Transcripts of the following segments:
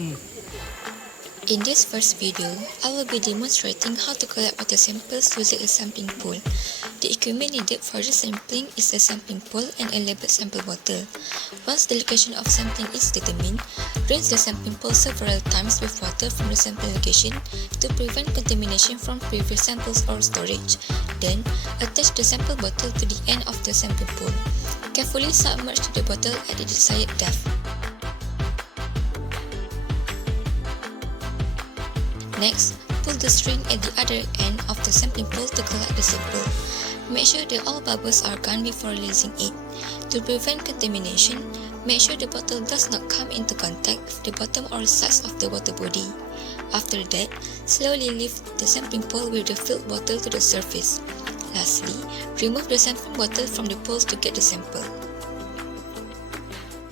In this first video, I will be demonstrating how to collect water samples using a sampling pool. The equipment needed for the sampling is a sampling pool and a labeled sample bottle. Once the location of sampling is determined, rinse the sampling pool several times with water from the sampling location to prevent contamination from previous samples or storage. Then, attach the sample bottle to the end of the sampling pool. Carefully submerge the bottle at the desired depth. Next, pull the string at the other end of the sampling pool to collect the sample. Make sure that all bubbles are gone before releasing it. To prevent contamination, make sure the bottle does not come into contact with the bottom or sides of the water body. After that, slowly lift the sampling pool with the filled bottle to the surface. Lastly, remove the sampling bottle from the pool to get the sample.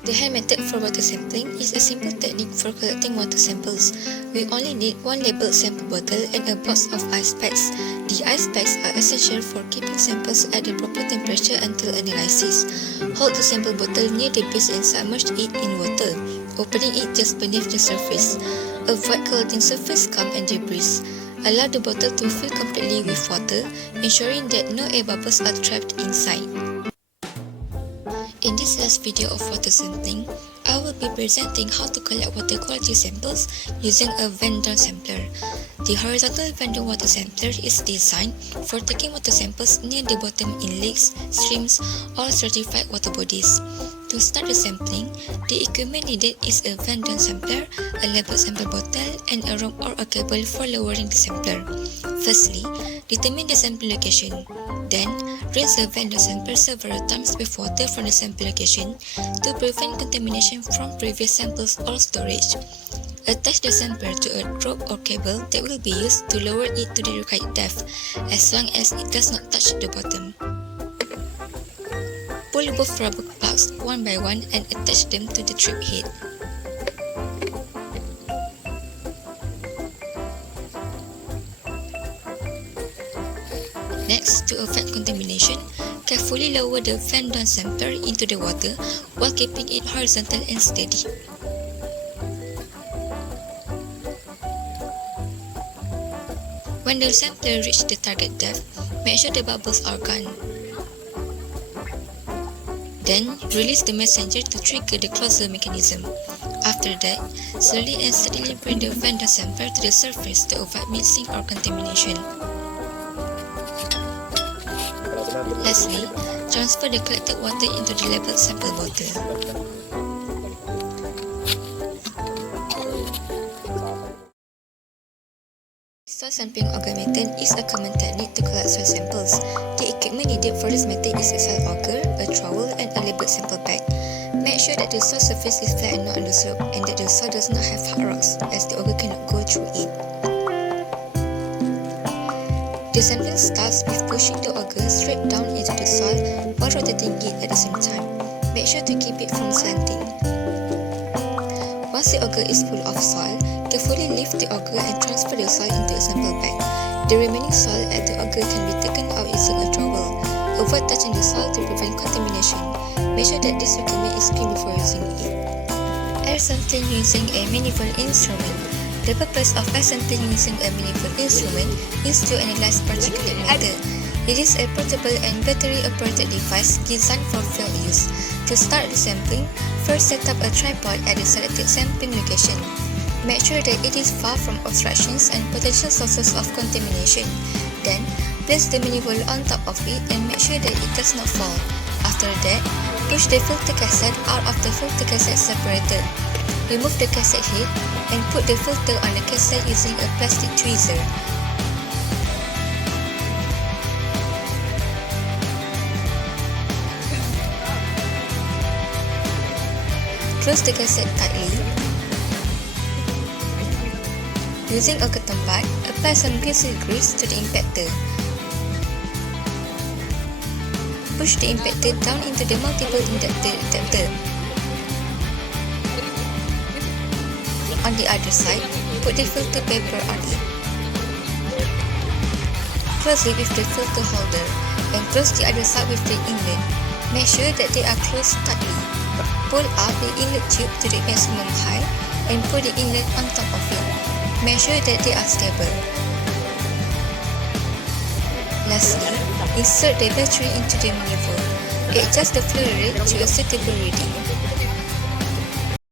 The hand method for water sampling is a simple technique for collecting water samples. We only need one labeled sample bottle and a box of ice packs. The ice packs are essential for keeping samples at the proper temperature until analysis. Hold the sample bottle near the base and submerge it in water, opening it just beneath the surface. Avoid collecting surface scum and debris. Allow the bottle to fill completely with water, ensuring that no air bubbles are trapped inside. In this last video of water sampling, I will be presenting how to collect water quality samples using a Van-Donn sampler. The horizontal Van-Donn water sampler is designed for taking water samples near the bottom in lakes, streams, or certified water bodies. To start the sampling, the equipment needed is a Van-Donn sampler, a labeled sample bottle, and a rope or a cable for lowering the sampler. Firstly, determine the sample location. Then, rinse the Van-Donn sampler several times with water from the sample location to prevent contamination from previous samples or storage. Attach the sampler to a rope or cable that will be used to lower it to the required depth, as long as it does not touch the bottom. Pull both rubber plugs one by one and attach them to the trip head. Next, to avoid contamination, carefully lower the Van-Donn sampler into the water while keeping it horizontal and steady. When the sampler reaches the target depth, make sure the bubbles are gone. Then, release the messenger to trigger the closure mechanism. After that, slowly and steadily bring the Van-Donn sampler to the surface to avoid mixing or contamination. Lastly, transfer the collected water into the labeled sample bottle. Soil sampling auger method is a common technique to collect soil samples. The equipment needed for this method is a soil auger, a trowel, and a labeled sample bag. Make sure that the soil surface is flat and not on the slope, and that the soil does not have hard rocks, as the auger cannot go through it. The sampling starts with pushing the auger straight down into the soil while rotating it at the same time. Make sure to keep it from slanting. Once the auger is full of soil, carefully lift the auger and transfer the soil into a sample bag. The remaining soil at the auger can be taken out using a trowel. Avoid touching the soil to prevent contamination. Make sure that this equipment is clean before using it. Air sampling using a manifold instrument. The purpose of air sampling using a manifold instrument is to analyze particulate matter. It is a portable and battery-operated device designed for field use. To start the sampling, first set up a tripod at the selected sampling location. Make sure that it is far from obstructions and potential sources of contamination. Then, place the manifold on top of it and make sure that it does not fall. After that, push the filter cassette out of the filter cassette separator. Remove the cassette head and put the filter on the cassette using a plastic tweezer. Close the cassette tightly. Using a cotton bud, apply some greasy grease to the impactor. Push the impactor down into the multiple inductor adapter. On the other side, put the filter paper on it. Close it with the filter holder and close the other side with the inlet. Make sure that they are closed tightly. Pull out the inlet tube to the maximum height and put the inlet on top of it. Measure that they are stable. Lastly, insert the battery into the manifold. Adjust the flow rate to a suitable reading.